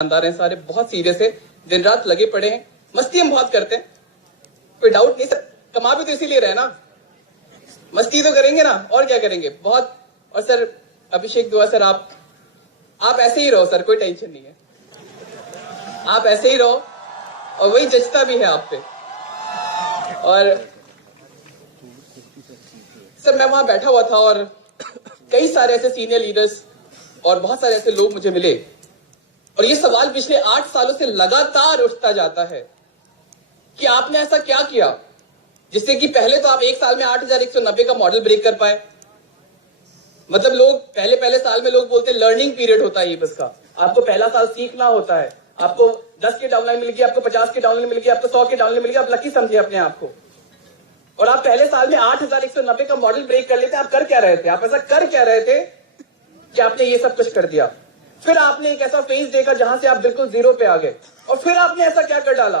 ईमानदार हैं सारे, बहुत सीरियस है, दिन रात लगे पड़े हैं, मस्ती हम बहुत करते हैं, कोई डाउट नहीं सर। कमा भी तो इसीलिए रहे ना, मस्ती तो करेंगे ना, और क्या करेंगे बहुत। और सर अभिषेक दुआ सर, आप ऐसे ही रहो सर, कोई टेंशन नहीं है, आप ऐसे ही रहो और वही जचता भी है आप पे। और सर मैं वहां बैठा हुआ था और कई सारे ऐसे सीनियर लीडर्स और बहुत सारे ऐसे लोग मुझे मिले और ये सवाल पिछले 8 सालों से लगातार उठता जाता है कि आपने ऐसा क्या किया जिससे कि पहले तो आप एक साल में 8190 का मॉडल ब्रेक कर पाए। मतलब लोग पहले साल में लोग बोलते हैं लर्निंग पीरियड होता है ये, बस का आपको पहला साल सीखना होता है, आपको 10 की डाउनलाइन मिल गई, आपको 50 की डाउनलाइन मिल गई, आपको 100 की डाउनलाइन मिल गई, आप लकी समझे अपने आप को। और आप पहले साल में 8190 का मॉडल ब्रेक कर लेते, आप कर क्या रहे थे, आप ऐसा कर क्या रहे थे कि आपने ये सब कुछ कर दिया। फिर आपने एक ऐसा फेज देखा जहां से आप बिल्कुल जीरो पे आ गए, और फिर आपने ऐसा क्या कर डाला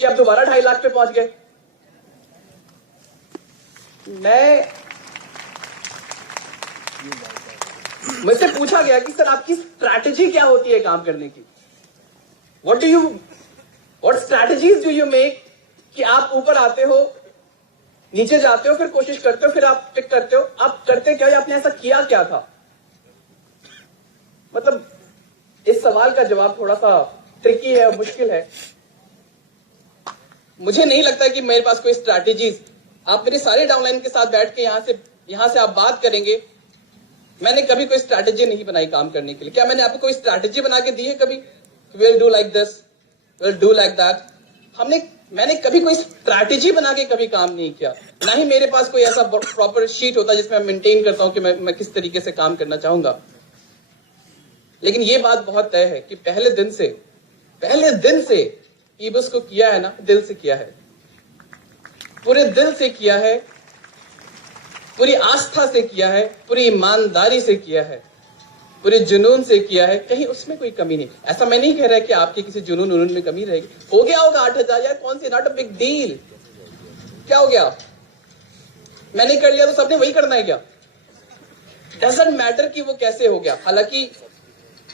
कि आप दोबारा 2.5 लाख पे पहुंच गए। मुझसे पूछा गया कि सर आपकी स्ट्रैटेजी क्या होती है काम करने की, what strategies do you make, कि आप ऊपर आते हो, नीचे जाते हो, फिर कोशिश करते हो, फिर आप टिक करते हो, आप करते क्या, आपने ऐसा किया क्या था। मतलब इस सवाल का जवाब थोड़ा सा ट्रिकी है और मुश्किल है। मुझे नहीं लगता कि मेरे पास कोई स्ट्रैटेजीज, आप मेरे सारे डाउनलाइन के साथ बैठ के यहां से आप बात करेंगे, मैंने कभी कोई स्ट्रैटेजी नहीं बनाई काम करने के लिए। क्या मैंने आपको कोई स्ट्रैटेजी बना के दी है कभी, will do like this, will do like that. मैंने कभी कोई स्ट्रैटेजी बना के कभी काम नहीं किया, ना ही मेरे पास कोई ऐसा प्रॉपर शीट होता जिसमें मैं मेंटेन करता हूं कि मैं किस तरीके से काम करना चाहूंगा। लेकिन ये बात बहुत तय है कि पहले दिन से ईबस को किया है ना, दिल से किया है, पूरे दिल से किया है, पूरी आस्था से किया है, पूरी ईमानदारी से किया है, पूरे जुनून से किया है, कहीं उसमें कोई कमी नहीं। ऐसा मैं नहीं कह रहा कि आपके किसी जुनून में कमी रहेगी, हो गया होगा 8000, यार कौन सी, नॉट अ बिग डील, क्या हो गया, मैंने कर लिया तो सबने वही करना है क्या, डजंट मैटर कि वो कैसे हो गया। हालांकि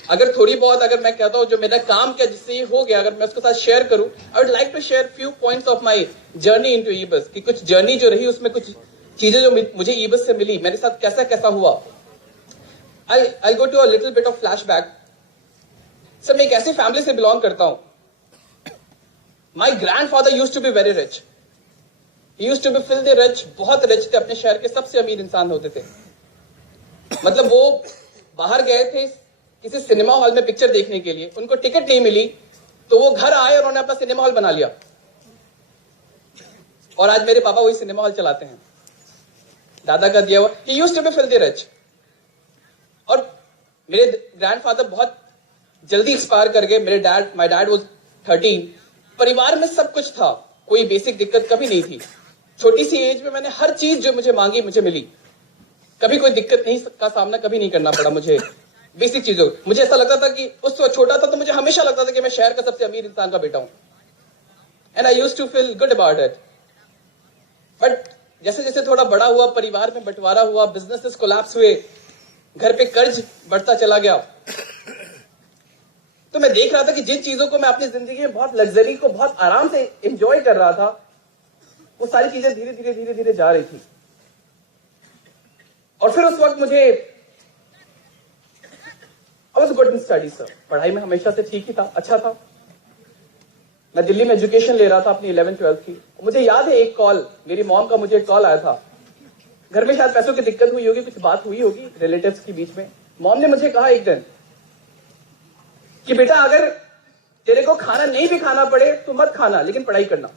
अगर थोड़ी बहुत, अगर मैं कहता हूं जो मेरा काम किया जिससे ये हो गया, अगर मैं उसके साथ शेयर करूं, I would like to share few points of my journey into Ebus, कि कुछ जर्नी जो रही उसमें कुछ चीजें जो मुझे ईबस से मिली, मेरे साथ कैसा हुआ। I'll go to a little bit of flashback. Sir मैं एक ऐसी फैमिली से बिलोंग करता हूं, My grandfather used to be very rich. He used to be filthy rich, बहुत रिच थे, अपने शहर के सबसे अमीर इंसान होते थे। मतलब वो बाहर गए थे किसी सिनेमा हॉल में पिक्चर देखने के लिए, उनको टिकट नहीं मिली तो वो घर आए और उन्होंने अपना सिनेमा हॉल बना लिया, और आज मेरे पापा वही सिनेमा हॉल चलाते हैं, दादा का दिया हुआ। He used to be filthy rich. और मेरे ग्रैंडफादर बहुत जल्दी एक्सपायर कर गए। My dad was 13। परिवार में सब कुछ था, कोई बेसिक दिक्कत कभी नहीं थी। छोटी सी एज में मैंने हर चीज जो मुझे मांगी मुझे मिली, कभी कोई दिक्कत नहीं का सामना कभी नहीं करना पड़ा मुझे। बेसिक चीजों, मुझे ऐसा लगता था कि उस वक्त छोटा था तो मुझे हमेशा लगता था कि मैं शहर का सबसे अमीर इंसान का बेटा हूं, and I used to feel good about it. But जैसे जैसे थोड़ा बड़ा हुआ, परिवार में बंटवारा हुआ, बिजनेसेस कोलैप्स हुए, घर पे कर्ज बढ़ता चला गया, तो मैं देख रहा था कि जिन चीजों को मैं अपनी जिंदगी में बहुत लग्जरी को बहुत आराम से एंजॉय कर रहा था, वो सारी चीजें धीरे धीरे जा रही थी। और फिर उस वक्त मुझे I was good in studies sir, पढ़ाई में हमेशा से ठीक ही था, अच्छा था। मैं दिल्ली में एजुकेशन ले रहा था अपनी 11th-12th की। मुझे याद है एक कॉल, मेरी मॉम का मुझे एक कॉल आया था, घर में शायद पैसों की दिक्कत हुई होगी, कुछ बात हुई होगी रिलेटिव्स के बीच में। मॉम ने मुझे कहा एक दिन कि बेटा अगर तेरे को खाना नहीं भी खाना पड़े तो मत खाना, लेकिन पढ़ाई करना।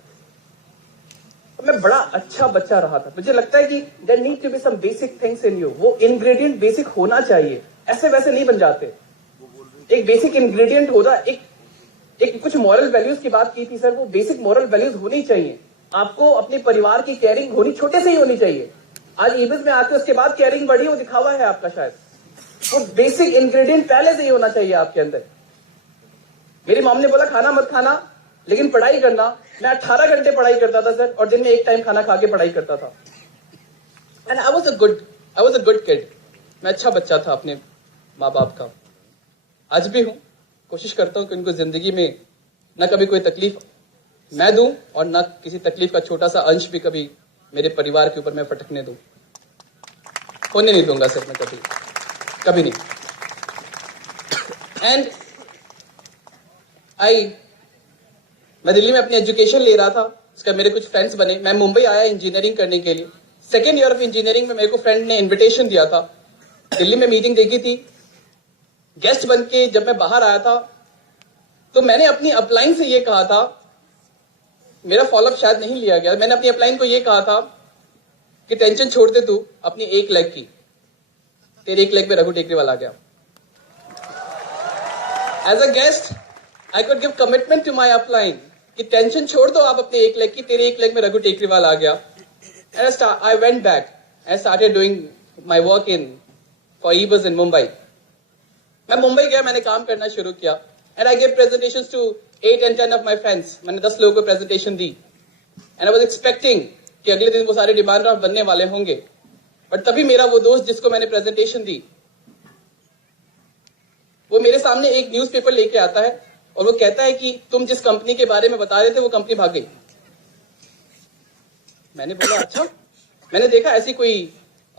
मैं बड़ा अच्छा बच्चा रहा था, मुझे लगता है कि there need to be some basic things in you, वो इंग्रेडिएंट बेसिक होना चाहिए, ऐसे वैसे नहीं बन जाते। एक बेसिक इंग्रेडिएंट होता, एक कुछ मॉरल वैल्यूज की बात की थी सर, वो बेसिक मॉरल वैल्यूज होनी चाहिए। आपको अपने परिवार की केयरिंग होनी छोटे से ही होनी चाहिए। आज ईबस में आके उसके बाद केयरिंग बढ़ी, वो दिखावा है आपका शायद, वो बेसिक इंग्रेडिएंट पहले से ही होना चाहिए आपके अंदर। मेरी मॉम ने बोला खाना मत खाना लेकिन पढ़ाई करना। मैं 18 घंटे पढ़ाई करता था सर, और दिन में एक टाइम खाना खा के पढ़ाई करता था। And I was a good kid. मैं अच्छा बच्चा था अपने माँ बाप का, आज भी हूं। कोशिश करता हूं कि उनको जिंदगी में न कभी कोई तकलीफ मैं दूं और न किसी तकलीफ का छोटा सा अंश भी कभी मेरे परिवार के ऊपर मैं फटकने दूं। होने नहीं दूंगा सर, मैं कभी नहीं। एंड मैं दिल्ली में अपनी एजुकेशन ले रहा था, उसका मेरे कुछ फ्रेंड्स बने। मैं मुंबई आया इंजीनियरिंग करने के लिए। सेकेंड ईयर ऑफ इंजीनियरिंग में मेरे को फ्रेंड ने इनविटेशन दिया था, दिल्ली में मीटिंग देखी थी। गेस्ट बन के जब मैं बाहर आया था तो मैंने अपनी अपलाइन से ये कहा था, मेरा फॉलोअप शायद नहीं लिया गया, मैंने अपनी अपलाइन को ये कहा था कि टेंशन छोड़ दे तू अपनी एक लेग की, तेरे एक लेग पे रघु टेकरीवाल आ गया। As a guest I could give commitment to my upline कि टेंशन छोड़ दो आप अपने एक लेग की, तेरे एक लेग में रघु टेकरीवाल आ गया। And I went back, I started doing my work in for Ebers in Mumbai. मैं मुंबई गया, मैंने काम करना शुरू किया। And I gave presentations to 8 and 10 of my friends. मैंने 10 लोगों को प्रेजेंटेशन दी। एंड आई वाज एक्सपेक्टिंग कि अगले दिन वो सारे डिमांड ड्राफ्ट बनने वाले होंगे। बट तभी मेरा वो दोस्त जिसको मैंने प्रेजेंटेशन दी, वो मेरे सामने एक न्यूज़पेपर लेके आता है और वो कहता है कि तुम जिस कंपनी के बारे में बता रहे थे वो कंपनी भाग गई। मैंने बोला अच्छा। मैंने देखा ऐसी कोई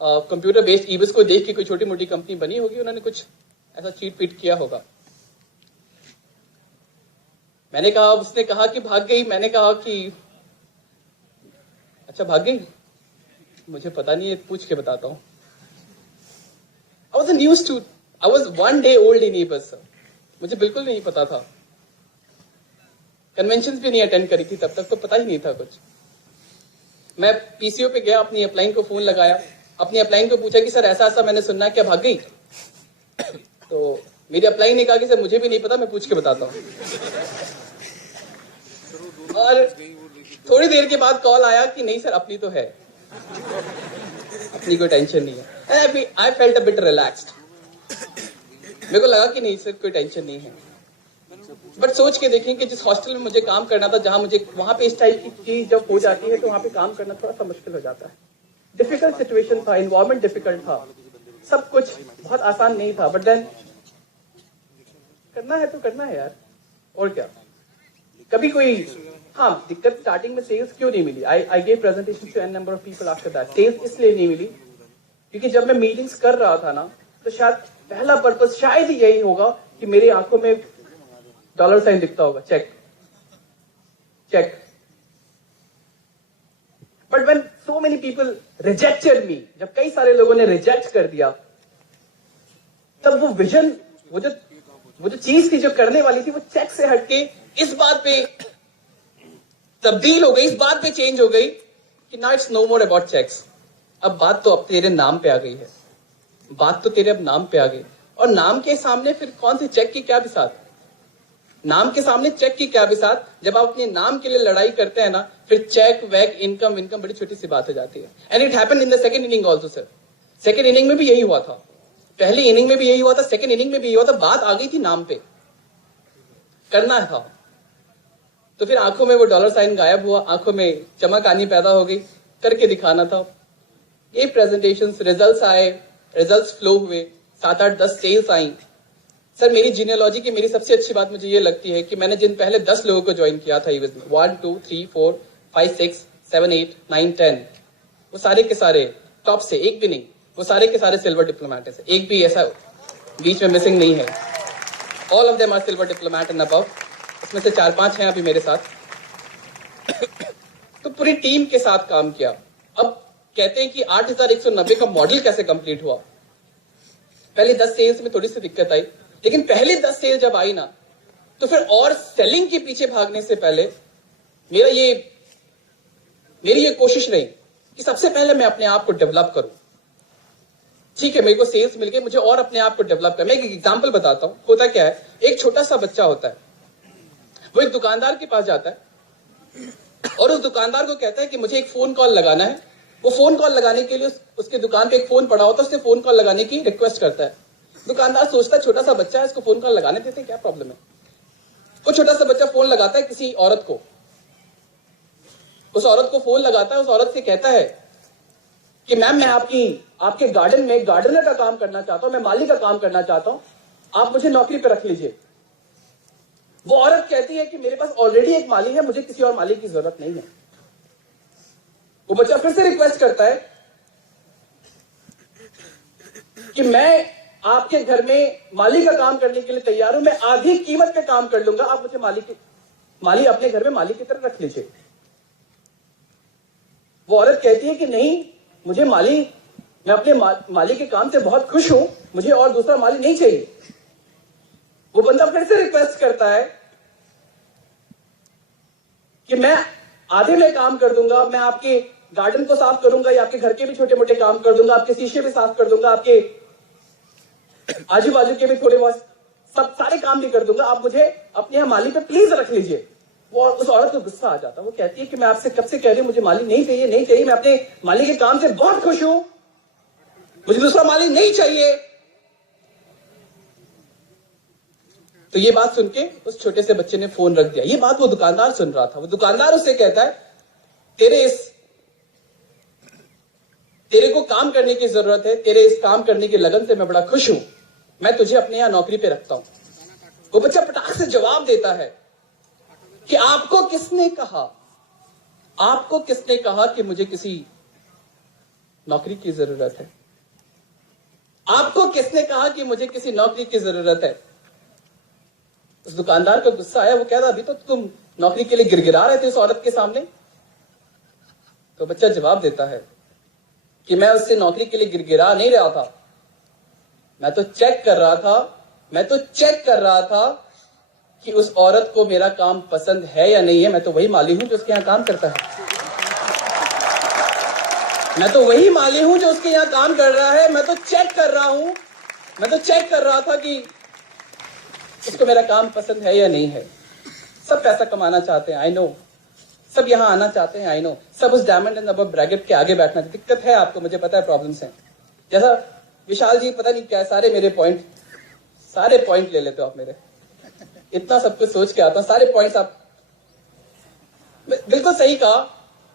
कंप्यूटर बेस्ड ईबस को देख के कोई छोटी मोटी कंपनी बनी होगी, उन्होंने कुछ ऐसा चीट पीट किया होगा। मैंने कहा, उसने कहा कि भाग गई। मैंने कहा कि अच्छा भाग गई, मुझे पता नहीं है, पूछ के बताता हूं। I was a new student. I was 1 day old in e-bus. मुझे बिल्कुल नहीं पता था, कन्वेंशन भी नहीं अटेंड करी थी तब तक, तो पता ही नहीं था कुछ। मैं पीसीओ पे गया, अपनी अपलाइन को फोन लगाया, अपनी अपलाइन को पूछा कि सर ऐसा ऐसा मैंने सुना है, क्या भाग गई? तो मेरी अपलाइन ने कहा कि सर मुझे भी नहीं पता, मैं पूछ के बताता हूँ। और थोड़ी देर के बाद कॉल आया कि नहीं सर अपनी तो है, अपनी कोई टेंशन नहीं है। I felt a bit relaxed. मेरे को लगा कि नहीं सर कोई टेंशन नहीं है। बट सोच के देखें कि जिस हॉस्टल में मुझे काम करना था, जहां मुझे वहां पे इस टाइप की चीज जब हो जाती है तो वहां पे काम करना थोड़ा सा मुश्किल हो जाता है। डिफिकल्ट सिचुएशन था, एनवायरमेंट डिफिकल्ट था, सब कुछ बहुत आसान नहीं था। बट देन करना है तो करना है यार, और क्या। कभी कोई हाँ दिक्कत स्टार्टिंग में सेल्स क्यों नहीं मिली? I gave presentation to n number of people after that. Sales इसलिए नहीं मिली क्योंकि जब मैं मीटिंग्स कर रहा था ना, तो शायद पहला पर्पस शायद ही यही होगा कि मेरी आंखों में डॉलर साइन दिखता होगा, check check. But when so many people rejected me, जब कई सारे लोगों ने रिजेक्ट कर दिया, तब वो विजन, वो जो चीज थी जो करने वाली थी, वो चेक से हटके इस बात पे तब्दील हो गई, इस बात पे चेंज हो गई कि now it's no more about checks. अब बात तो अब तेरे नाम पे आ गई है, बात तो तेरे अब नाम पे आ गई। और नाम के सामने फिर कौन सी चेक की क्या बिसात? नाम के सामने चेक की क्या बिसात? जब आप अपने नाम के लिए लड़ाई करते हैं ना, फिर चेक वैक इनकम बड़ी छोटी सी बात हो जाती है। And it happened in the second inning also sir. Second inning में भी यही हुआ था, पहली इनिंग में भी यही हुआ था, सेकंड इनिंग में भी यही हुआ था। बात आ गई थी नाम पे, करना था। तो फिर आंखों में वो डॉलर साइन गायब हुआ, आंखों में चमक आनी पैदा हो गई, करके दिखाना था। ये प्रेजेंटेशंस, रिजल्ट्स आए, रिजल्ट्स फ्लो हुए, 7, 8, 10 सेल्स आई। सर मेरी जीनियोलॉजी की मेरी सबसे अच्छी बात मुझे ये लगती है कि मैंने जिन पहले 10 लोगों को ज्वाइन किया था ईबस में, 1, 2, 3, 4, 5, 6, 7, 8, 9, 10, वो सारे के सारे टॉप से, एक भी नहीं, वो सारे के सारे सिल्वर डिप्लोमेट है। एक भी ऐसा बीच में मिसिंग नहीं है। All of them are silver diplomat and above. इसमें से 4-5 हैं अभी मेरे साथ। तो पूरी टीम के साथ काम किया। अब कहते हैं कि 8190 का मॉडल कैसे कंप्लीट हुआ? पहले 10 सेल्स में थोड़ी सी दिक्कत आई, लेकिन पहले 10 सेल जब आई ना, तो फिर और सेलिंग के पीछे भागने से पहले मेरी ये कोशिश रही कि सबसे पहले मैं अपने आप को डेवलप करूं। ठीक है, मेरे को सेल्स मिल गए, मुझे और अपने आप को डेवलप करना। मैं एक एग्जांपल बताता हूं। होता क्या है, एक छोटा सा बच्चा होता है, वो एक दुकानदार के पास जाता है और उस दुकानदार को कहता है कि मुझे एक फोन कॉल लगाना है। वो फोन कॉल लगाने के लिए उसके दुकान पे एक फोन पड़ा होता है, उससे फोन कॉल लगाने की रिक्वेस्ट करता है। दुकानदार सोचता है छोटा सा बच्चा है, इसको फोन कॉल लगाने देते, क्या प्रॉब्लम है। वो छोटा सा बच्चा फोन लगाता है किसी औरत को, उस औरत को फोन लगाता है, उस औरत से कहता है कि मैम मैं आपके गार्डन में गार्डनर का काम करना चाहता हूं, मैं माली का काम करना चाहता हूं, आप मुझे नौकरी पे रख लीजिए। वो औरत कहती है कि मेरे पास ऑलरेडी एक माली है, मुझे किसी और माली की जरूरत नहीं है। वो बच्चा फिर से रिक्वेस्ट करता है कि मैं आपके घर में माली का काम करने के लिए तैयार हूं, मैं आधी कीमत पे काम कर लूंगा, आप मुझे माली अपने घर में माली की तरह रख लीजिए। वो औरत कहती है कि नहीं, मुझे मैं अपने माली के काम से बहुत खुश हूं, मुझे और दूसरा माली नहीं चाहिए। वो बंदा फिर से रिक्वेस्ट करता है कि मैं आधे में काम कर दूंगा, मैं आपके गार्डन को साफ करूंगा या आपके घर के भी छोटे मोटे काम कर दूंगा, आपके शीशे भी साफ कर दूंगा, आपके आजू बाजू के भी थोड़े बहुत सब सारे काम भी कर दूंगा, आप मुझे अपने यहां माली पे प्लीज रख लीजिए। वो उस औरत को गुस्सा आ जाता, वो कहती है कि मैं आपसे कब से कह रही हूं मुझे माली नहीं चाहिए, नहीं चाहिए, मैं अपने माली के काम से बहुत खुश हूं, मुझे दूसरा माली नहीं चाहिए। तो ये बात सुन के उस छोटे से बच्चे ने फोन रख दिया। ये बात वो दुकानदार सुन रहा था। वो दुकानदार उससे कहता है, तेरे को काम करने की जरूरत है, तेरे इस काम करने की लगन से मैं बड़ा खुश हूं, मैं तुझे अपने यहां नौकरी पे रखता हूं। वो बच्चा पटाख से जवाब देता है कि आपको किसने कहा कि मुझे किसी नौकरी की जरूरत है? आपको किसने कहा कि मुझे किसी नौकरी की जरूरत है? उस दुकानदार को गुस्सा आया। वो कहता, अभी तो तुम नौकरी के लिए गिड़गिड़ा रहे थे उस औरत के सामने। तो बच्चा जवाब देता है कि मैं उससे नौकरी के लिए गिड़गिड़ा नहीं रहा था, मैं तो चेक कर रहा था कि उस औरत को मेरा काम पसंद है या नहीं है। मैं तो वही माली हूं जो उसके यहां काम करता है, मैं तो वही माली हूं जो उसके यहां काम कर रहा है। मैं तो चेक कर रहा था कि उसको मेरा काम पसंद है या नहीं है। सब पैसा कमाना चाहते हैं, आई नो, सब यहां आना चाहते हैं, आई नो, सब उस डायमंड एंड अबव ब्रैकेट के आगे बैठना। दिक्कत है आपको, मुझे पता है, प्रॉब्लम्स हैं। जैसा विशाल जी, पता नहीं क्या सारे पॉइंट ले लेते हो आप मेरे। इतना सब कुछ सोच के आता हूं, सारे पॉइंट्स आप बिल्कुल सही कहा।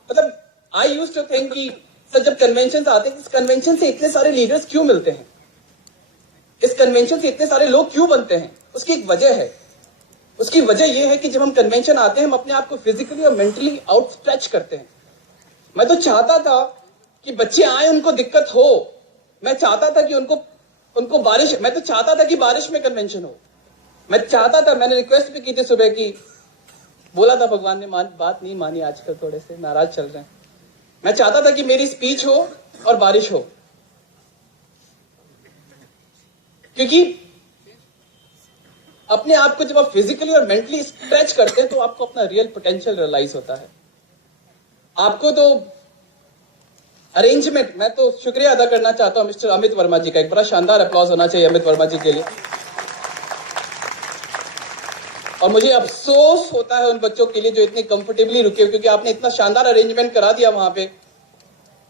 मतलब आई यूज्ड टू थिंक कि सर जब कन्वेंशन आते हैं, इस कन्वेंशन से इतने सारे लीडर्स क्यों मिलते हैं, इस कन्वेंशन से इतने सारे लोग क्यों बनते हैं? उसकी एक वजह है। उसकी वजह यह है कि जब हम कन्वेंशन आते हैं, हम अपने आप को फिजिकली और मेंटली आउट स्ट्रेच करते हैं। मैं तो चाहता था कि बच्चे आए, उनको दिक्कत हो, मैं चाहता था कि उनको बारिश, मैं तो चाहता था कि बारिश में कन्वेंशन हो, मैं चाहता था, मैंने रिक्वेस्ट भी की थी सुबह की, बोला था, भगवान ने बात नहीं मानी, आजकल थोड़े से नाराज चल रहे हैं। मैं चाहता था कि मेरी स्पीच हो और बारिश हो, क्योंकि अपने आप को जब आप फिजिकली और मेंटली स्ट्रेच करते हैं तो आपको अपना रियल पोटेंशियल रियलाइज होता है। आपको तो अरेंजमेंट, मैं तो शुक्रिया अदा करना चाहता हूं मिस्टर अमित वर्मा जी का, एक बड़ा शानदार अप्लॉज होना चाहिए अमित वर्मा जी के लिए। और मुझे अफसोस होता है उन बच्चों के लिए जो इतने कंफर्टेबली रुके, क्योंकि आपने इतना शानदार अरेंजमेंट करा दिया वहां पे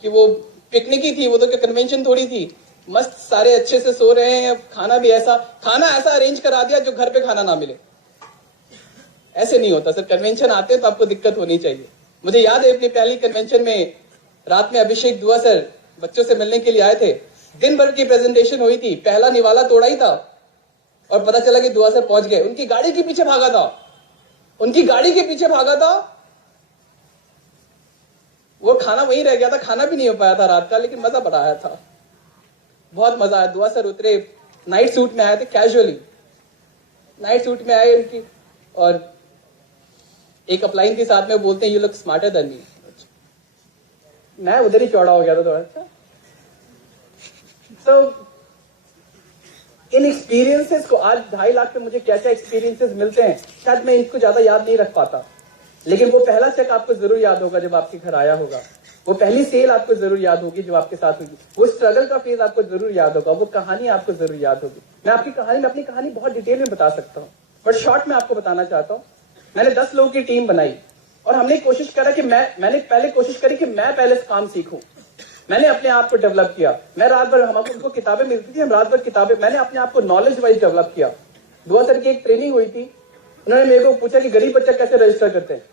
कि वो पिकनिक ही थी, वो तो क्या कन्वेंशन थोड़ी थी। मस्त सारे अच्छे से सो रहे हैं, खाना ऐसा अरेंज करा दिया जो घर पे खाना ना मिले। ऐसे नहीं होता सर, कन्वेंशन आते हैं तो आपको दिक्कत होनी चाहिए। मुझे याद है अपनी पहली कन्वेंशन में रात में अभिषेक दुआ सर बच्चों से मिलने के लिए आए थे, दिन भर की प्रेजेंटेशन हुई थी, पहला निवाला तोड़ा ही था और पता चला कि दुआ सर पहुंच गए। उनकी गाड़ी के पीछे भागा था, वो खाना वहीं रह गया था, खाना भी नहीं हो पाया था रात का, लेकिन मजा बड़ा आया था, बहुत मजा आया। दुआ सर उतरे, नाइट सूट में आए थे, कैजुअली नाइट सूट में आए उनकी, और एक अपलाइन के साथ में बोलते हैं, you look smarter than me. मैं उधर ही चौड़ा हो गया था थोड़ा सा। सो इन एक्सपीरियंसेस को, आज 2.5 लाख पे मुझे क्या क्या एक्सपीरियंसेस मिलते हैं, शायद मैं इनको ज्यादा याद नहीं रख पाता, लेकिन वो पहला चेक आपको जरूर याद होगा जब आपके घर आया होगा, वो पहली सेल आपको जरूर याद होगी जो आपके साथ होगी, वो स्ट्रगल का फेज आपको जरूर याद होगा, वो कहानी आपको जरूर याद होगी। मैं अपनी कहानी बहुत डिटेल में बता सकता हूँ, बट शॉर्ट में आपको बताना चाहता हूँ। मैंने 10 लोगों की टीम बनाई और हमने कोशिश करा कि मैंने पहले कोशिश करी कि मैं पहले काम सीखूं। मैंने अपने आप को डेवलप किया। मैं रात भर, हमको किताबें मिलती थी, हम रात भर किताबें, मैंने अपने आप को नॉलेज वाइज डेवलप किया। दुआ सर की एक ट्रेनिंग हुई थी, उन्होंने मेरे को पूछा कि गरीब बच्चा कैसे रजिस्टर करते हैं,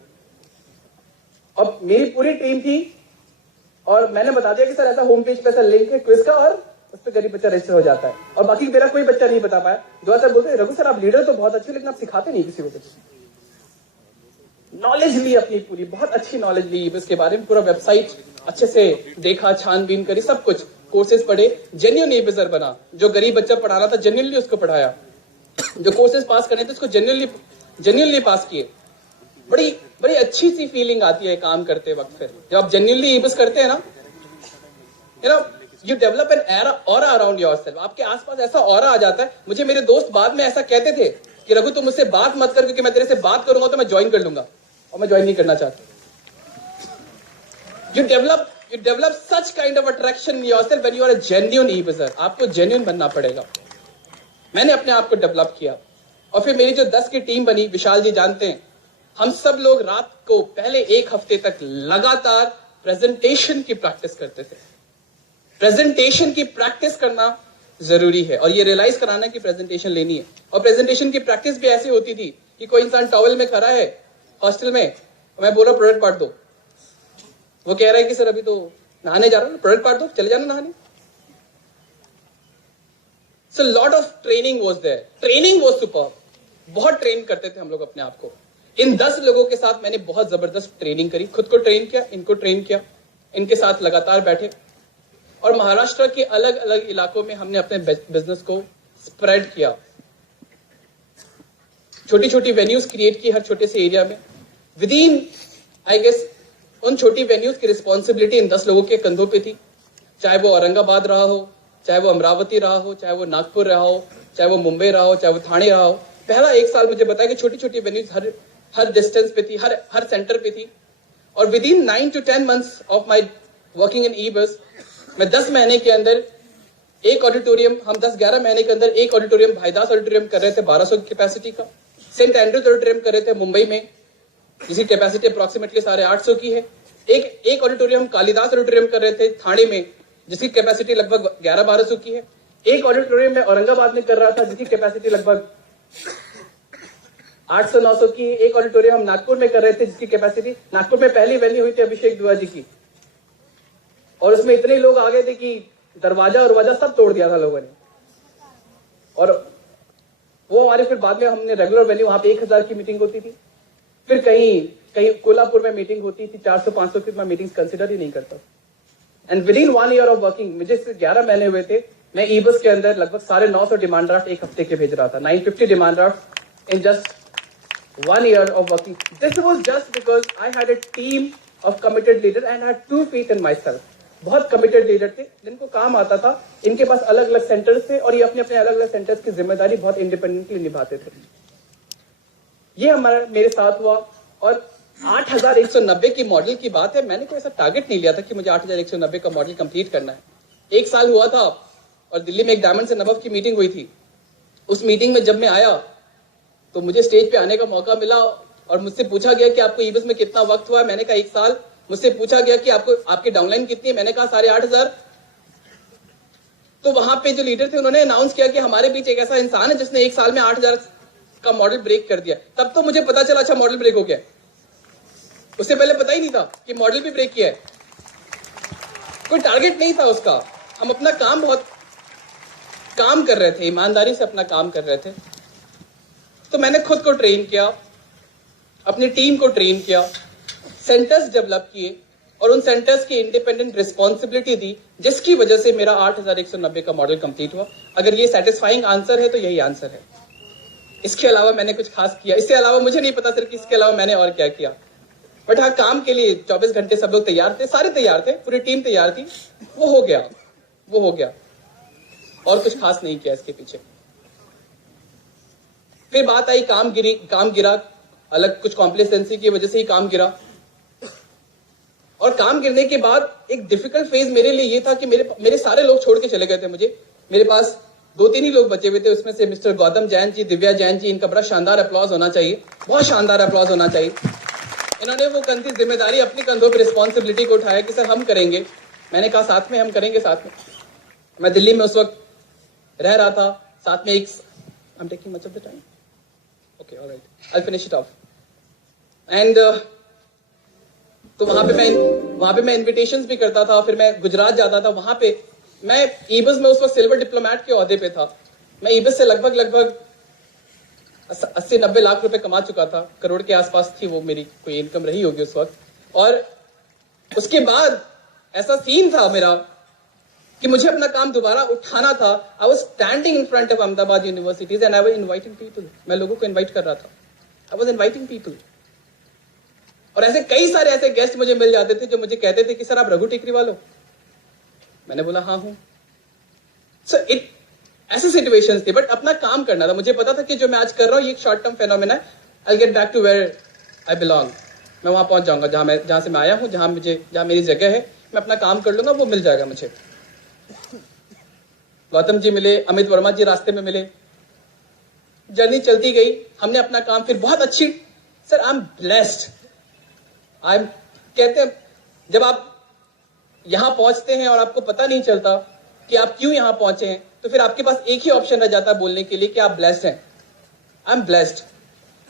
और मेरी पूरी टीम थी और मैंने बता दिया कि सर ऐसा होम पेज पे ऐसा लिंक है क्विज का, और उस पर गरीब बच्चा रजिस्टर हो जाता है, और बाकी मेरा कोई बच्चा नहीं बता पाया। दुआ सर बोलते रघु सर आप लीडर तो बहुत अच्छे, लेकिन आप सिखाते नहीं किसी को कुछ। नॉलेज ली अपनी पूरी, बहुत अच्छी नॉलेज ली इसके बारे में, पूरा वेबसाइट अच्छे से देखा, छानबीन करी, सब कुछ कोर्सेज पढ़े, जेन्युइन ई-बिजर बना। जो गरीब बच्चा पढ़ाना था जेन्युइनली उसको पढ़ाया, जो कोर्सेज पास करने थे उसको जेन्युइनली पास किए। बड़ी अच्छी सी फीलिंग आती है काम करते वक्त। फिर जब आप जेन्युइनली ई-बिज करते हैं ना, you develop an aura around yourself. आपके आसपास ऐसा ऑरा आ जाता है। मुझे मेरे दोस्त बाद में ऐसा कहते थे कि रघु तुम मुझसे बात मत कर, क्योंकि मैं तेरे से बात करूंगा तो मैं ज्वाइन कर लूंगा, और मैं ज्वाइन नहीं करना चाहता। You develop such kind of attraction in yourself when you are a genuine e-buzzer. आपको genuine बनना पड़ेगा। मैंने अपने आप को डेवलप किया, और फिर मेरी जो 10 की टीम बनी, विशाल जी जानते हैं, हम सब लोग रात को पहले 1 हफ्ते तक लगातार प्रेजेंटेशन की प्रैक्टिस करते थे। प्रेजेंटेशन की प्रैक्टिस करना जरूरी है, और ये रियलाइज कराना कि प्रेजेंटेशन लेनी है। और प्रेजेंटेशन की प्रैक्टिस भी ऐसी होती थी कि कोई इंसान टॉवल में खड़ा है हॉस्टल में, मैं बोल रहा प्रोडक्ट पार्ट दो, वो कह रहा है कि सर अभी तो नहाने जा रहा हूं, प्रोडक्ट पार्ट दो, चले जाना नहाने। So lot of training was there, training was super. बहुत ट्रेन करते थे हम लोग अपने आप को। इन 10 लोगों के साथ मैंने बहुत जबरदस्त ट्रेनिंग करी, खुद को ट्रेन किया, इनको ट्रेन किया, इनके साथ लगातार बैठे, और महाराष्ट्र के अलग अलग इलाकों में हमने अपने बिजनेस को स्प्रेड किया। छोटी छोटी वेन्यूज क्रिएट की हर छोटे से एरिया में। विद इन आई गेस उन छोटी वेन्यूज की रिस्पॉन्सिबिलिटी इन 10 लोगों के कंधों पे थी। चाहे वो औरंगाबाद रहा हो, चाहे वो अमरावती रहा हो, चाहे वो नागपुर रहा हो, चाहे वो मुंबई रहा हो, चाहे वो थाने रहा हो। पहला 1 साल मुझे बताया कि छोटी छोटी वेन्यूज हर डिस्टेंस पे थी, हर सेंटर पे थी। और with in 9 to 10 months of my working in e-bus, मैं 10 महीने के अंदर एक ऑडिटोरियम, हम 10-11 महीने के अंदर एक ऑडिटोरियम, भाईदास ऑडिटोरियम कर रहे थे 1200 की कैपेसिटी का। सेंट एंड्रूज ऑडिटोरियम कर रहे थे मुंबई में, जिसकी कैपेसिटी अप्रोक्सीमेटली 850 की है। एक ऑडिटोरियम कालिदास ऑडिटोरियम कर रहे थे थाने में, जिसकी कैपेसिटी लगभग 1100-1200 की है। एक ऑडिटोरियम में औरंगाबाद में कर रहा था, जिसकी कैपेसिटी लगभग 800-900 की है। एक ऑडिटोरियम हम नागपुर में कर रहे थे, जिसकी कैपेसिटी, नागपुर में पहली वेन्यू हुई थी अभिषेक दुआ जी की, और उसमें इतने लोग आ गए थे कि दरवाजा सब तोड़ दिया था लोगों ने। और वो हमारे फिर बाद में हमने रेगुलर वेन्यू, वहां पे 1000 की मीटिंग होती थी। फिर कहीं कोल्हापुर में मीटिंग होती थी 400-500 की, मैं मीटिंग्स कंसिडर ही नहीं करता। And with in 1 year of working, मुझे सिर्फ 11 महीने हुए थे, मैं ई-बस के अंदर लगभग 950 डिमांड ड्राफ्ट एक हफ्ते के भेज रहा था। 950 demand draft in just 1 year of working. This was just because I had a team of committed leader and had 2 feet in myself। बहुत कमिटेड लीडर थे, जिनको काम आता था। इनके पास अलग अलग सेंटर्स थे, और ये अपने अपने अलग अलग सेंटर्स की जिम्मेदारी बहुत इंडिपेंडेंटली निभाते थे। ये मेरे साथ हुआ। और 8190 की मॉडल की बात है, मैंने कोई ऐसा टारगेट नहीं लिया था कि मुझे 8190 का मॉडल कंप्लीट करना है। 1 साल हुआ था, और दिल्ली में एक डायमंड्स एंड अबव की मीटिंग हुई थी। उस मीटिंग में जब मैं आया तो मुझे स्टेज पे आने का मौका मिला, और मुझसे पूछा गया कि आपको ई-बस में कितना वक्त हुआ है। मैंने कहा 1 साल। मुझसे पूछा गया कि आपकी डाउनलाइन कितनी है, मैंने कहा 8500। तो वहां पे जो लीडर थे उन्होंने अनाउंस किया कि हमारे बीच एक ऐसा इंसान है जिसने 1 साल में 8000 का मॉडल ब्रेक कर दिया। तब तो मुझे पता चला अच्छा मॉडल ब्रेक हो गया। उससे पहले पता ही नहीं था कि मॉडल भी ब्रेक किया है। कोई टारगेट नहीं था उसका। हम अपना काम बहुत काम कर रहे थे, ईमानदारी से अपना काम कर रहे थे। तो मैंने खुद को ट्रेन किया, अपनी टीम को ट्रेन किया, सेंटर्स डेवलप किए, और उन सेंटर्स की इंडिपेंडेंट रिस्पॉन्सिबिलिटी दी, जिसकी वजह से मेरा 8190 का मॉडल कंप्लीट हुआ। अगर ये सेटिस्फाइंग आंसर है तो यही आंसर है। इसके अलावा मैंने कुछ खास किया, इससे अलावा मुझे नहीं पता सर कि इसके अलावा मैंने और क्या किया। बट हाँ, काम के लिए 24 घंटे सब लोग तैयार थे, सारे तैयार थे, पूरी टीम तैयार थी। वो हो गया, और कुछ खास नहीं किया इसके पीछे। फिर बात आई काम गिरा, अलग कुछ कॉम्प्लेसेंसी की वजह से ही काम गिरा। और काम गिरने के बाद एक डिफिकल्ट फेज मेरे लिए ये था कि मेरे सारे लोग छोड़ के चले गए थे मुझे। मेरे पास 2-3 ही लोग बचे हुए थे, उसमें से मिस्टर गौतम जैन जी, दिव्या जैन जी, इनका बड़ा शानदार अप्लॉज होना चाहिए, बहुत शानदार अप्लॉज होना चाहिए। इन्होंने वो कंधी जिम्मेदारी अपने कंधों पर, रिस्पॉन्सिबिलिटी को उठाया कि सर हम करेंगे। मैंने कहा साथ में हम करेंगे, साथ में। मैं दिल्ली में उस वक्त रह रहा था, साथ में I'm taking much of the time? Okay, all right. I'll finish it off. And तो वहां पे मैं इन्विटेशंस भी करता था। फिर मैं गुजरात जाता था, वहां पे मैं ईबस में उस वक्त सिल्वर डिप्लोमेट के ओहदे पे था। मैं ईबस से लगभग 80-90 लाख रुपए कमा चुका था, करोड़ के आसपास थी वो मेरी कोई इनकम रही होगी उस वक्त। और उसके बाद ऐसा सीन था मेरा कि मुझे अपना काम दोबारा उठाना था। I was standing in front of Ahmedabad universities and I was inviting people. मैं लोगों को इनवाइट कर रहा था, आई वाज इनवाइटिंग पीपल। और ऐसे कई सारे ऐसे गेस्ट मुझे मिल जाते थे जो मुझे कहते थे कि सर आप रघु टेकरी वाले हो। मैंने बोला हाँ हूं। सो ऐसे सिचुएशंस थे, बट अपना काम करना था। मुझे पता था कि जो मैं आज कर रहा हूं ये एक शॉर्ट टर्म फेनोमेना है। I get back to where I belong. मैं वहां पहुंच जाऊंगा जहां से मैं आया हूं, जहां मेरी जगह है। मैं अपना काम कर लूंगा, वो मिल जाएगा मुझे। गौतम जी मिले, अमित वर्मा जी रास्ते में मिले, जर्नी चलती गई। हमने अपना काम फिर बहुत अच्छी। Sir I am blessed. कहते हैं जब आप यहां पहुंचते हैं और आपको पता नहीं चलता कि आप क्यों यहां पहुंचे हैं, तो फिर आपके पास एक ही ऑप्शन रह जाता है बोलने के लिए कि आप ब्लेस्ड हैं। I am blessed.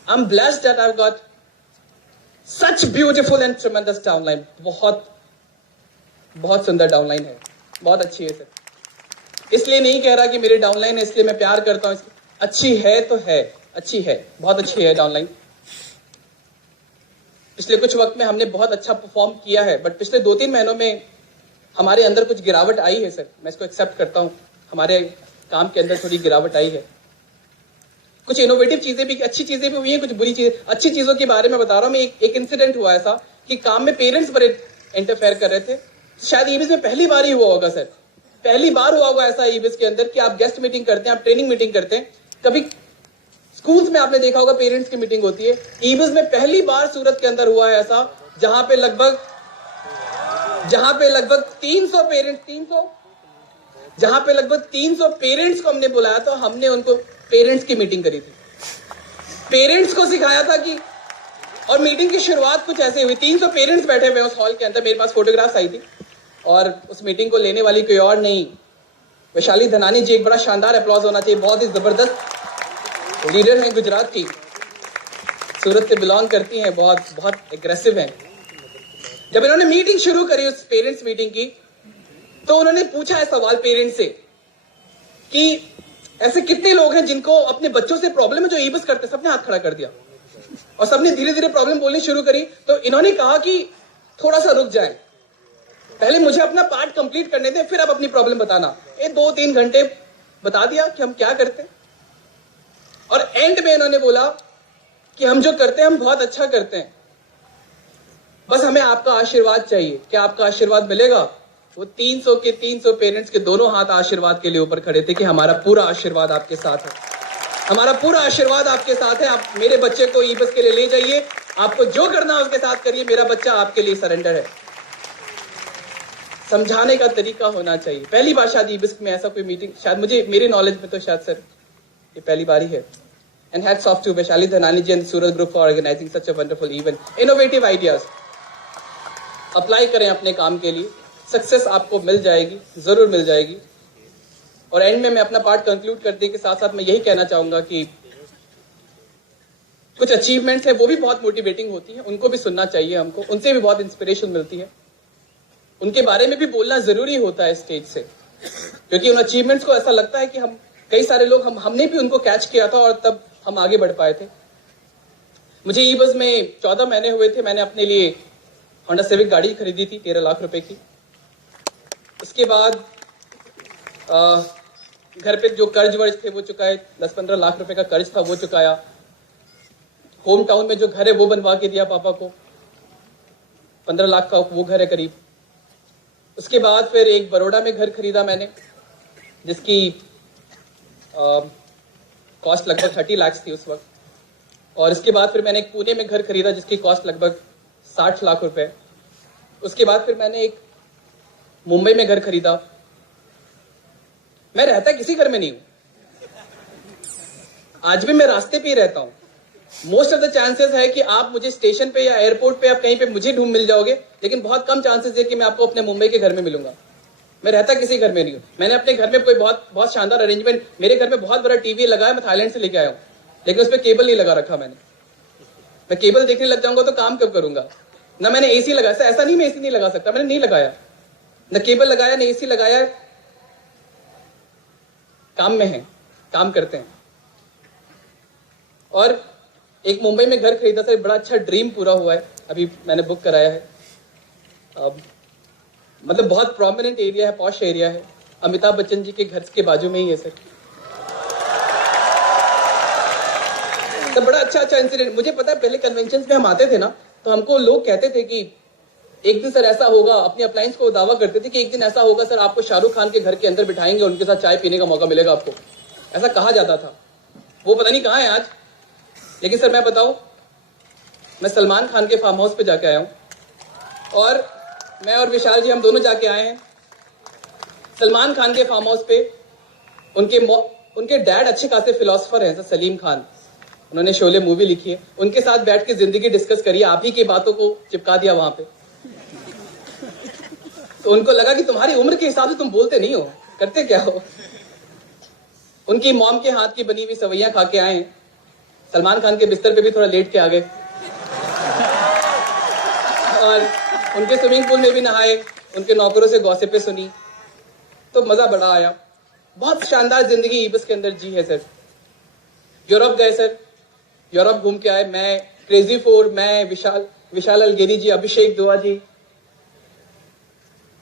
I am blessed that I have got such beautiful and ट्रेमेंडस downline. बहुत सुंदर डाउनलाइन है, बहुत अच्छी है सर। इसलिए नहीं कह रहा कि मेरी डाउनलाइन है इसलिए मैं प्यार करता हूं। अच्छी है तो है, अच्छी है, बहुत अच्छी है डाउनलाइन। पिछले कुछ वक्त में हमने बहुत अच्छा परफॉर्म किया है, बट पिछले 2-3 महीनों में हमारे अंदर कुछ गिरावट आई है सर। मैं इसको एक्सेप्ट करता हूं, हमारे काम के अंदर थोड़ी गिरावट आई है। कुछ इनोवेटिव चीजें भी, अच्छी चीजें भी हुई हैं, कुछ बुरी चीजें। अच्छी चीजों के बारे में बता रहा हूं मैं। एक इंसिडेंट हुआ ऐसा कि काम में पेरेंट्स बड़े इंटरफेयर कर रहे थे। शायद ईबीएस में पहली बार ही हुआ होगा सर, पहली बार हुआ होगा ऐसा ईबीएस के अंदर कि आप गेस्ट मीटिंग करते हैं, आप ट्रेनिंग मीटिंग करते हैं। कभी स्कूल्स में आपने देखा होगा पेरेंट्स की मीटिंग होती है। ईबीएस में पहली बार सूरत के अंदर हुआ है ऐसा, जहां पे लगभग 300 पेरेंट्स को हमने बुलाया था। हमने उनको पेरेंट्स की मीटिंग करी थी, पेरेंट्स को सिखाया था कि, और मीटिंग की शुरुआत कुछ ऐसे हुई। 300 पेरेंट्स बैठे हुए उस हॉल के अंदर। मेरे पास फोटोग्राफ्स आई थी और उस मीटिंग को लेने वाली कोई और नहीं, वैशाली धनानी जी। एक बड़ा शानदार अप्लॉज होना चाहिए। बहुत ही जबरदस्त लीडर हैं गुजरात की, सूरत से बिलोंग करती हैं, बहुत एग्रेसिव हैं। जब इन्होंने मीटिंग शुरू करी उस पेरेंट्स मीटिंग की, तो उन्होंने पूछा है सवाल पेरेंट्स से कि ऐसे कितने लोग हैं जिनको अपने बच्चों से प्रॉब्लम है जो ईबीएस करते। सबने हाथ खड़ा कर दिया और सबने धीरे धीरे प्रॉब्लम बोलनी शुरू करी। तो इन्होंने कहा कि थोड़ा सा रुक जाए, पहले मुझे अपना पार्ट कंप्लीट करने दें, फिर आप अपनी प्रॉब्लम बताना। 2-3 घंटे बता दिया कि हम क्या करते हैं, और एंड में इन्होंने बोला कि हम जो करते हैं हम बहुत अच्छा करते हैं, बस हमें आपका आशीर्वाद चाहिए। क्या आपका आशीर्वाद मिलेगा? वो 300 के 300 पेरेंट्स के दोनों हाथ आशीर्वाद के लिए ऊपर खड़े थे कि हमारा पूरा आशीर्वाद आपके साथ है, हमारा पूरा आशीर्वाद आपके साथ है। आप मेरे बच्चे को ईबीएस के लिए ले जाइए, आपको जो करना है उसके साथ करिए, मेरा बच्चा आपके लिए सरेंडर है। समझाने का तरीका होना चाहिए। पहली बार शायद ईबीएस में ऐसा कोई मीटिंग, शायद मेरे नॉलेज में तो शायद सर ये पहली बार ही है। And hats off to Vaishali Dhanani ji and Surat group for organizing such a wonderful event. Innovative ideas apply करें अपने काम के लिए, सक्सेस आपको मिल जाएगी, जरूर मिल जाएगी। और एंड में मैं अपना पार्ट कंक्लूड करने के साथ साथ मैं यही कहना चाहूंगा कि कुछ अचीवमेंट्स है वो भी बहुत मोटिवेटिंग होती है, उनको भी सुनना चाहिए हमको, उनसे भी बहुत इंस्पिरेशन मिलती है। उनके बारे में भी बोलना जरूरी होता है स्टेज से, क्योंकि उन अचीवमेंट्स को ऐसा लगता है कि हम कई सारे लोग हमने भी उनको कैच किया था और तब हम आगे बढ़ पाए थे। मुझे ईबीएस में 14 महीने हुए थे। मैंने अपने लिए होंडा सिविक गाड़ी खरीदी थी 13 लाख रुपए की। उसके बाद घर पे जो कर्ज वर्ज थे वो चुकाए, 10-15 लाख रुपए का कर्ज था वो चुकाया। होम टाउन में जो घर है वो बनवा के दिया पापा को, 15 लाख का वो घर है करीब। उसके बाद फिर एक बड़ौदा में घर खरीदा मैंने, जिसकी कॉस्ट लगभग 30 लाख थी उस वक्त। और इसके बाद फिर मैंने एक पुणे में घर खरीदा जिसकी कॉस्ट लगभग 60 लाख रुपए। उसके बाद फिर मैंने एक मुंबई में घर खरीदा। मैं रहता किसी घर में नहीं हूं, आज भी मैं रास्ते पे ही रहता हूं। मोस्ट ऑफ द चांसेस है कि आप मुझे स्टेशन पे या एयरपोर्ट पे या कहीं पे मुझे ढूंढ मिल जाओगे, लेकिन बहुत कम चांसेस है कि मैं आपको अपने मुंबई के घर में मिलूंगा। मैं रहता किसी घर में नहीं हूं। मैंने अपने घर में कोई बहुत शानदार अरेंजमेंट, मेरे घर में बहुत बड़ा टीवी लगाया, मैं थाईलैंड से लेके आया हूं, लेकिन उस पर केबल नहीं लगा रखा मैंने। मैं केबल देखने लग जाऊंगा तो काम कब करूंगा? ना मैंने एसी लगाया, ऐसा नहीं मैं एसी नहीं लगा सकता, मैंने नहीं लगाया, न केबल लगाया न एसी लगाया। काम में हैं, काम करते हैं। और एक मुंबई में घर खरीदा सर, बड़ा अच्छा ड्रीम पूरा हुआ है, अभी मैंने बुक कराया है। मतलब बहुत प्रोमिनेंट एरिया है, पॉश एरिया है, अमिताभ बच्चन जी के घर के बाजू में ही है सर। तो बड़ा अच्छा इंसिडेंट। मुझे पता है पहले कन्वेंशन में हम आते थे ना, तो हमको लोग कहते थे कि एक दिन सर ऐसा होगा, अपनी अप्लायंस को दावा करते थे कि एक दिन ऐसा होगा सर, आपको शाहरुख खान के घर के अंदर बिठाएंगे, उनके साथ चाय पीने का मौका मिलेगा आपको, ऐसा कहा जाता था। वो पता नहीं कहाँ है आज। लेकिन सर मैं बताऊं, मैं सलमान खान के फार्म हाउस पे जाके आया हूं, और मैं और विशाल जी हम दोनों जाके आए हैं सलमान खान के फार्म हाउस पे। उनके डैड अच्छे खासे फिलोसफर हैं सर, सलीम खान, उन्होंने शोले मूवी लिखी है, उनके साथ बैठ के जिंदगी डिस्कस करी, आप ही की बातों को चिपका दिया वहां पे। तो उनको लगा कि तुम्हारी उम्र के हिसाब से तुम बोलते नहीं हो, करते क्या हो। उनकी मॉम के हाथ की बनी हुई सवैयां खा के आए हैं, सलमान खान के बिस्तर पे भी थोड़ा लेट के आ गए, और उनके स्विमिंग पूल में भी नहाए, उनके नौकरों से गॉसिपें सुनी, तो मजा बड़ा आया। बहुत शानदार जिंदगी ईबस के अंदर जी है सर। यूरोप गए सर, यूरोप घूम के आए, मैं क्रेजी फोर, मैं विशाल अलगेरी जी, अभिषेक दुआ जी,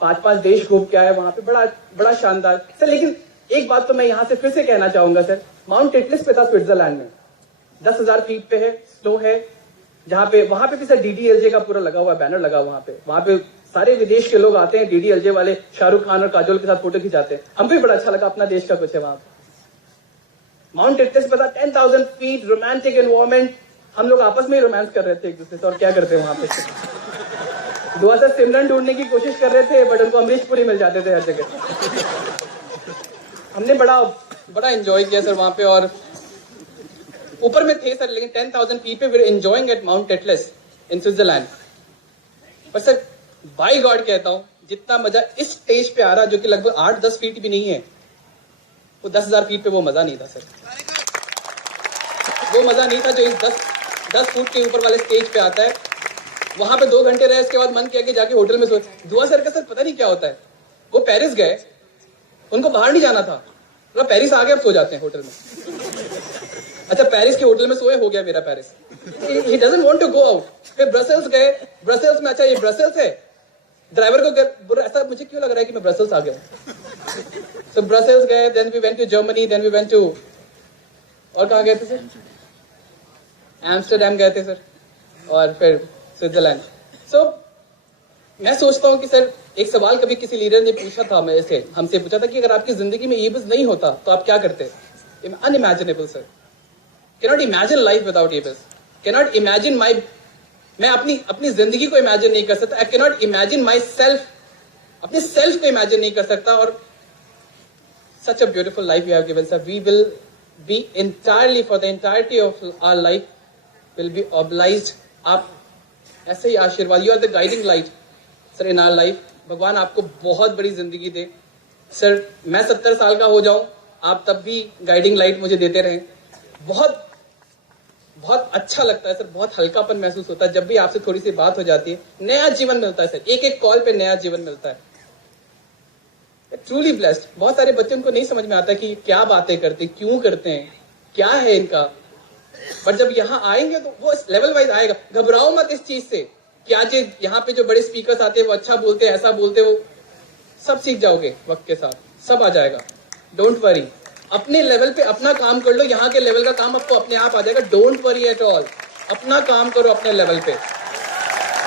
5 देश घूम के आए वहां पे, बड़ा शानदार सर। लेकिन एक बात तो मैं यहां से फिर से कहना चाहूंगा सर, माउंट एटलस पे था स्विट्जरलैंड में, 10,000 फीट पे है, स्नो है, जहां पे वहां पे भी सर डीडीएलजे का पूरा लगा हुआ बैनर लगा वहां पे सारे विदेश के लोग आते हैं, डीडीएलजे वाले शाहरुख खान और काजोल के साथ फोटो खिंचाते हैं। हमको भी बड़ा अच्छा लगा, अपना देश का कुछ है वहां पे। माउंट एटलस पे था 10,000 फीट, रोमांटिक एनवायरमेंट, हम लोग आपस में ही रोमांस कर रहे थे एक दूसरे से, और क्या करते हैं वहां पे। दुआ से सिमरन ढूंढने की कोशिश कर रहे थे, बट उनको अमरीश पुरी मिल जाते थे हर जगह। हमने बड़ा एंजॉय किया सर वहां पे, और ऊपर में थे सर, लेकिन 10,000 फीट पे we are enjoying at Mount Atlas in Switzerland. पर सर बाय गॉड कहता हूं, जितना मजा इस स्टेज पे आ रहा, जो कि लगभग 8-10 फीट भी नहीं है, वो 10,000 फीट पे वो मजा नहीं था सर। वो मजा नहीं था जो इस 10 फुट के ऊपर वाले स्टेज पे आता है। वहां पे 2 घंटे रहे, इसके बाद मन किया कि जाके होटल में सो। दुआ सर का सर पता नहीं क्या होता है, वो पेरिस गए, उनको बाहर नहीं जाना था, पेरिस आ गए, अब सो जाते हैं होटल में। अच्छा, पेरिस के होटल में सोए, हो गया मेरा Paris. He doesn't want to go out। फिर ब्रसेल्स गए, ब्रसेल्स में, अच्छा ये ब्रसेल्स है, ड्राइवर को ऐसा मुझे क्यों लग रहा है कि मैं ब्रसेल्स आ गया। So ब्रसेल्स गए, then we went to Germany, then we went to, और कहाँ गए थे सर? एम्स्टरडैम गए थे सर, और फिर स्विट्जरलैंड। So मैं सोचता हूँ कि सर एक सवाल कभी किसी लीडर ने पूछा था, मैं ऐसे हमसे पूछा था कि अगर आपकी जिंदगी में ईबस नहीं होता तो आप क्या करते? Unimaginable sir. Cannot imagine life without e-bus. Cannot imagine मैं अपनी जिंदगी को इमेजिन नहीं कर सकता। I cannot imagine myself, अपने सेल्फ को इमेजिन नहीं कर सकता। और such a beautiful life you have given, sir. We will be entirely, for the entirety of our life, will be obliged। आप ऐसे ही आशीर्वाद, you are the guiding light, sir, in our life। भगवान आपको बहुत बड़ी जिंदगी दे सर। मैं 70 साल का हो जाऊं, आप तब भी गाइडिंग लाइट मुझे देते रहें। बहुत अच्छा लगता है सर, बहुत हल्कापन महसूस होता है जब भी आपसे थोड़ी सी बात हो जाती है, नया जीवन मिलता है सर, एक कॉल पे नया जीवन मिलता है। Truly blessed. बहुत सारे बच्चे, उनको नहीं समझ में आता कि क्या बातें करते, क्यों करते हैं, क्या है इनका, बट जब यहाँ आएंगे तो वो लेवल वाइज आएगा। घबराओ मत इस चीज से कि आज यहाँ पे जो बड़े स्पीकर्स आते हैं वो अच्छा बोलते हैं, ऐसा बोलते, वो सब सीख जाओगे वक्त के साथ, सब आ जाएगा। डोंट वरी, अपने लेवल पे अपना काम कर लो, यहाँ के लेवल का काम आपको अपने आप आ जाएगा। डोंट वरी एट ऑल, अपना काम करो अपने लेवल पे।